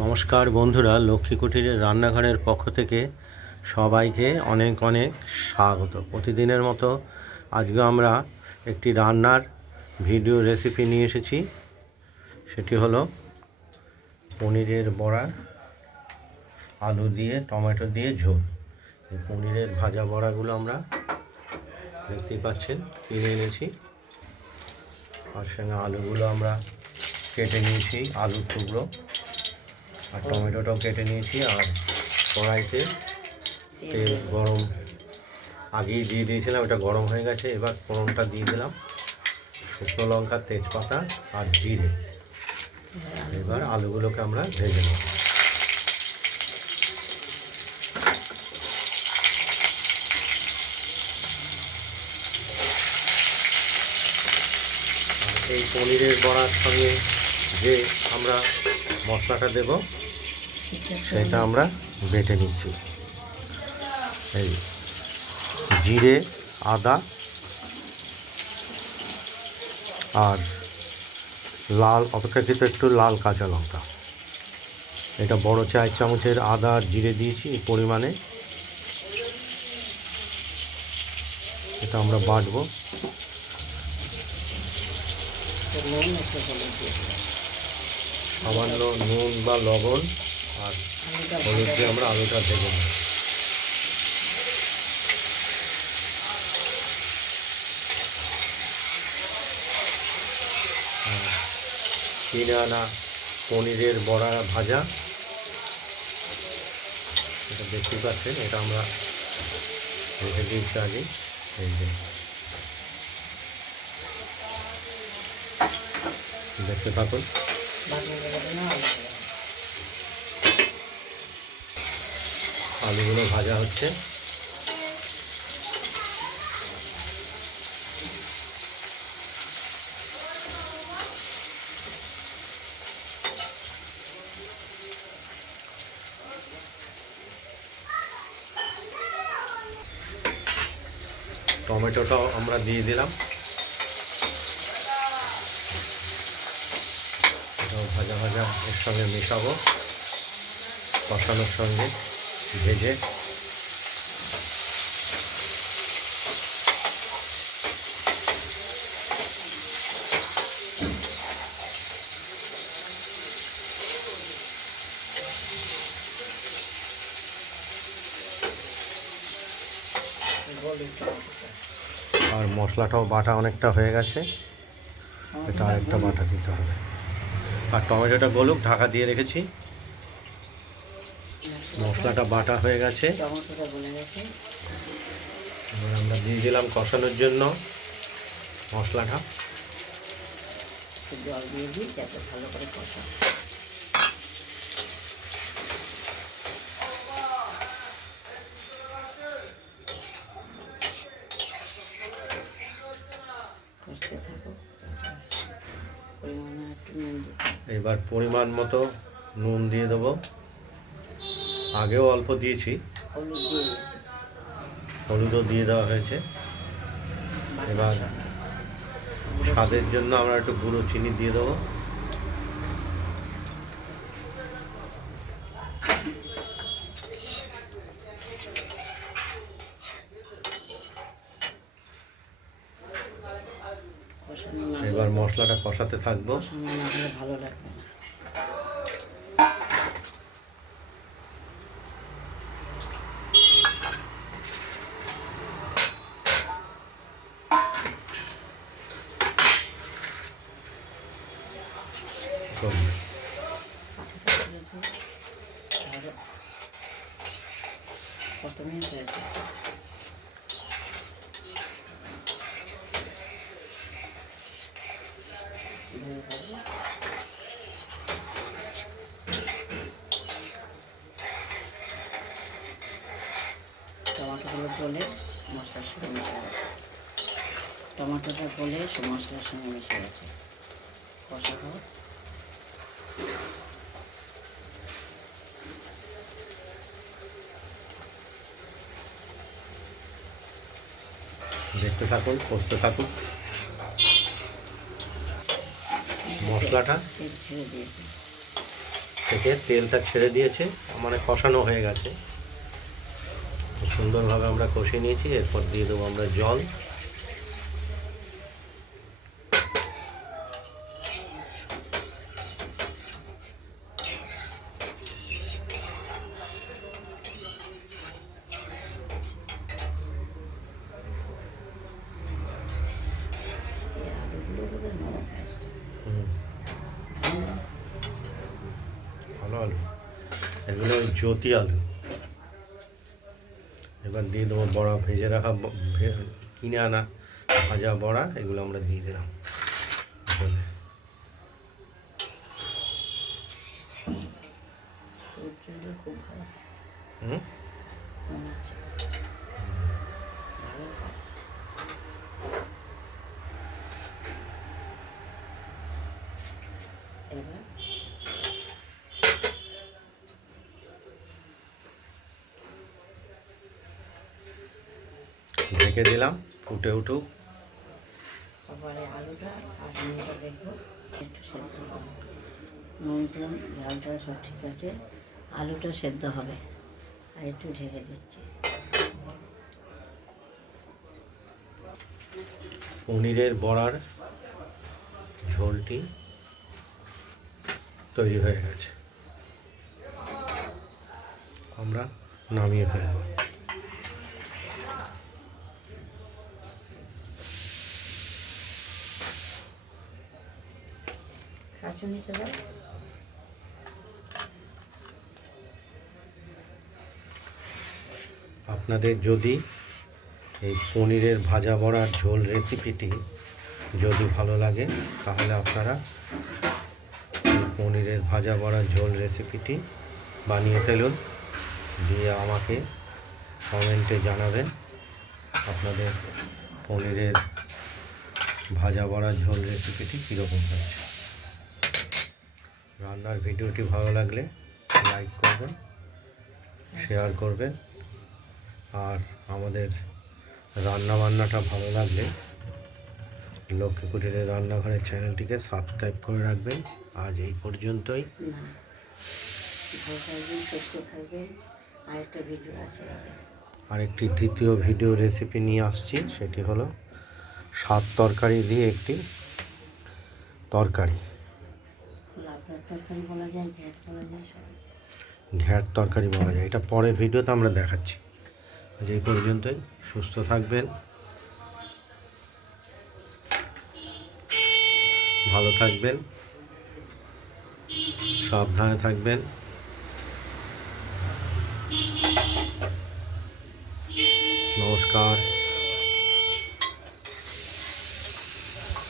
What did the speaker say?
নমস্কার বন্ধুরা, লক্ষ্মী কুটিরের রান্নাঘরের পক্ষ থেকে সবাইকে অনেক অনেক স্বাগত। প্রতিদিনের মতো আজকে আমরা একটি রান্নার ভিডিও রেসিপি নিয়ে এসেছি। সেটি হলো পনিরের বড়া, আলু দিয়ে টমেটো দিয়ে ঝোল। এই পনিরের ভাজা বড়াগুলো আমরা দেখতেই পাচ্ছেন কিনে এনেছি, আর সঙ্গে আলুগুলো আমরা কেটে নিয়েছি, আলুর টুকরো, আর টমেটোটাও কেটে নিয়েছি। আর কড়াইতে তেল গরম আগেই দিয়ে দিয়েছিলাম, এটা গরম হয়ে গেছে। এবার ফোড়নটা দিয়ে দিলাম, শুকনো লঙ্কা, তেজপাতা আর জিরে। এবার আলুগুলোকে আমরা ভেজে নেব। এই পনিরের বড়ার সঙ্গে যে আমরা মশলাটা দেব সেটা আমরা বেটে নিচ্ছি। এই জিরে, আদা আর লাল অপেক্ষাকৃত একটু লাল কাঁচা লঙ্কা, এটা বড় 4 চামচের আদা আর জিরে দিয়েছি এই পরিমাণে। এটা আমরা বাটবো। সামান্য নুন বা লবণ আর হলুদ দিয়ে আমরা আলুটা ভেজে নেব। কিনে আনা পনিরের বড়া ভাজা, এটা দেখতে পাচ্ছেন, এটা আমরা রেখে দিয়েছি আগে। এই যে দেখতে থাকুন। আলুগুলো ভাজা হচ্ছে। টমেটোটাও আমরা দিয়ে দিলাম, এটাও ভাজা ভাজা এর সঙ্গে মেশাবো, কষানোর সঙ্গে ভেজে। আর মশলাটাও বাটা অনেকটা হয়ে গেছে, এটা আরেকটা বাটা দিতে হবে। আর টমেটোটা গলুক, ঢাকা দিয়ে রেখেছি। মশলাটা বাটা হয়ে গেছে, এবার আমরা দিয়ে দিলাম কষানোর জন্য মশলাটা। জল দিয়ে দিই যাতে ভালো করে কষা। এবার পরিমাণ মতো নুন দিয়ে দেবো, আগেও অল্প দিয়েছি, হলুদও দিয়ে দেওয়া হয়েছে। এবার স্বাদের জন্য আমরা একটু গুঁড়ো চিনি দিয়ে দেবো। এবার মশলাটা কষাতে থাকবো। ভালো লাগবে না। কত মিনিট হয়েছে? টমাটোগুলো গলে মশলার সঙ্গে মিশে গেছে। টমাটোটা গলে মশলার সঙ্গে মিশে গেছে। কষা হোক। দেখতে থাকুন, কষতে থাকুন। মশলাটা থেকে তেলটা ছেড়ে দিয়েছে, মানে কষানো হয়ে গেছে। সুন্দরভাবে আমরা কষিয়ে নিয়েছি। এরপর দিয়ে দেবো আমরা জল। এই আলুগুলো বোধহয় নরম হয়েছে। ভালো আলু, এগুলো ওই জ্যোতি আলু। এবার দিয়ে দেবো বড়া, ভেজে রাখা কিনে আনা ভাজা বড়া, এগুলো আমরা দিয়ে দিলাম। সবজিগুলো খুব ভালো হুম, মনে হচ্ছে, ভালো হয়। এবার ঢেকে দিলাম, ফুটে উঠুক। তারপরে আলুটা আর নুনটা দেখবো একটু সেদ্ধ হবে। নুন টুন ঝালটা সব ঠিক আছে, আলুটা সেদ্ধ হবে। আর একটু ঢেকে দিচ্ছি। পনিরের বড়ার ঝোলটি তৈরি হয়ে গেছে, আমরা নামিয়ে ফেলব। খাঁচুনিতে দাও। আপনাদের যদি এই পনিরের ভাজা বড়ার ঝোল রেসিপিটি যদি ভালো লাগে, তাহলে আপনারা এই পনিরের ভাজা বড়ার ঝোল রেসিপিটি বানিয়ে ফেলুন, দিয়ে আমাকে কমেন্টে জানাবেন আপনাদের পনিরের ভাজা বড়ার ঝোল রেসিপিটি কীরকম হয়েছে। রান্নার ভিডিওটি ভালো লাগলে লাইক করবেন, শেয়ার করবেন, আর আমাদের রান্নাবান্নাটা ভালো লাগলে লক্ষ্মী কুটিরের রান্নাঘরের চ্যানেলটিকে সাবস্ক্রাইব করে রাখবেন। আজ এই পর্যন্তই। না, ভালো থাকবেন, সুস্থ থাকবেন। আরেকটা ভিডিও আছে। আরেকটি দ্বিতীয় ভিডিও রেসিপি নিয়ে আসছি, সেটি হলো শাক তরকারি দিয়ে একটি তরকারি। লাবড়ার তরকারি বলা যায়, ঘ্যাট বলা যায়, সব। ঘ্যাট তরকারি বলা যায়, এটা পরের ভিডিওতে আমরা দেখাচ্ছি। আজ এই পর্যন্তই, সুস্থ থাকবেন, ভালো থাকবেন, সাবধানে থাকবেন। নমস্কার।